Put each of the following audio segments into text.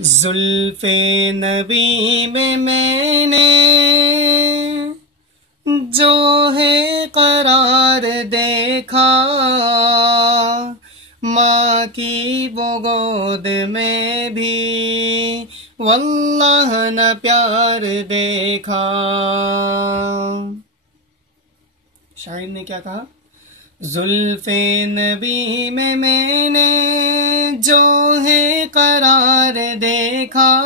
زلف نبی میں نے جو ہے قرار دیکھا، ماں کی وہ گود میں بھی واللہ نہ پیار دیکھا۔ شاعر نے کیا کہا؟ زلف نبی میں نے جو ہے قرار دیکھا،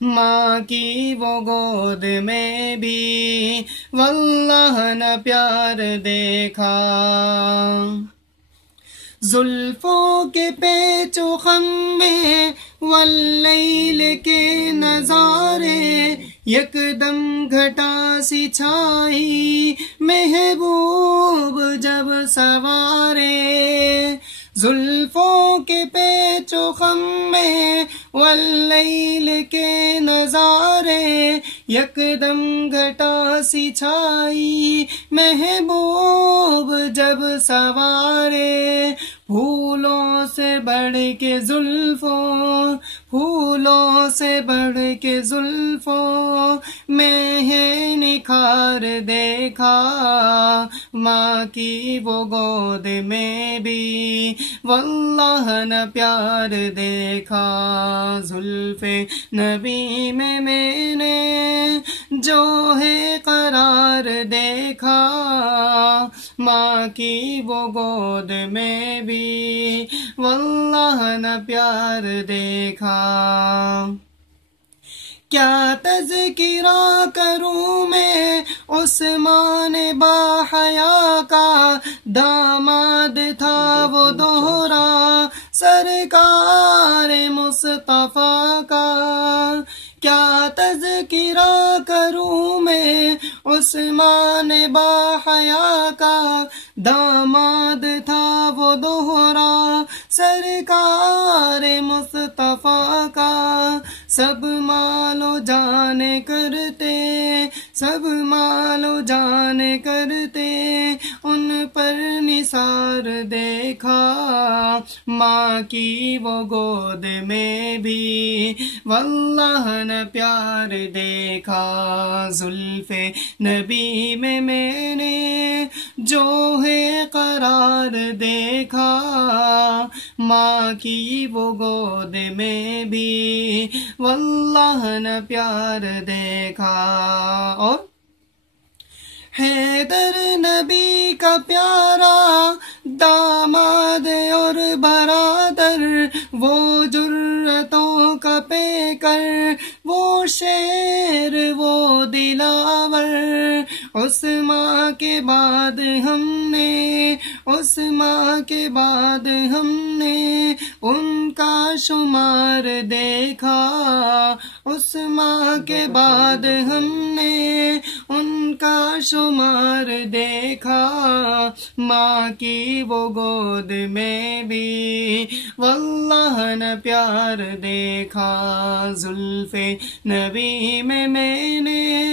ماں کی وہ گود میں بھی واللہ نہ پیار دیکھا۔ زلفوں کے پیچ و خم میں واللیل کے نظارے، یکدم گھٹا سی چھائی محبوب جب سوارے۔ زلفوں کے پیچ و خم میں واللیل کے نظارے، یکدم گھٹا سی چھائی محبوب جب سوارے۔ پھولوں سے بڑھ کے زلفوں، پھولوں سے بڑھ کے زلفوں میں ہے نکھار دیکھا، ماں کی وہ گود میں بھی واللہ نہ پیار دیکھا۔ زلف نبی میں نے جو ہے قرار دیکھا، ماں کی وہ گود میں بھی واللہ نہ پیار دیکھا۔ کیا تذکرہ کروں میں عثمان باحیا کا، داماد تھا وہ دوہرا سرکار مصطفیٰ کا۔ کیا تذکرہ کروں میں عثمان باحیا کا، داماد تھا وہ دوہرا سرکار مصطفیٰ کا۔ سب مال و جان کرتے، سب مال و جان کرتے ان پر نثار دیکھا، ماں کی وہ گود میں بھی واللہ نہ پیار دیکھا۔ زلف نبی میں نے جو ہے قرار دیکھا، ماں کی وہ گود میں بھی واللہ نہ پیار دیکھا۔ اور حیدر نبی کا پیارا داماد اور برادر، وہ جرتوں کا پیکر، وہ شیر، وہ دلاور۔ عثمان کے بعد ہم نے، عثمان کے بعد ہم نے ان کا شمار دیکھا، عثمان کے بعد ہم نے ان کا شمار دیکھا، ماں کی وہ گود میں بھی واللہ نہ پیار دیکھا۔ زلف نبی میں نے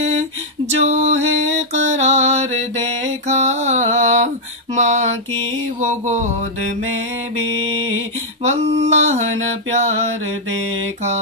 جو ہے قرار دیکھا، ماں کی وہ گود میں بھی واللہ نہ پیار دیکھا۔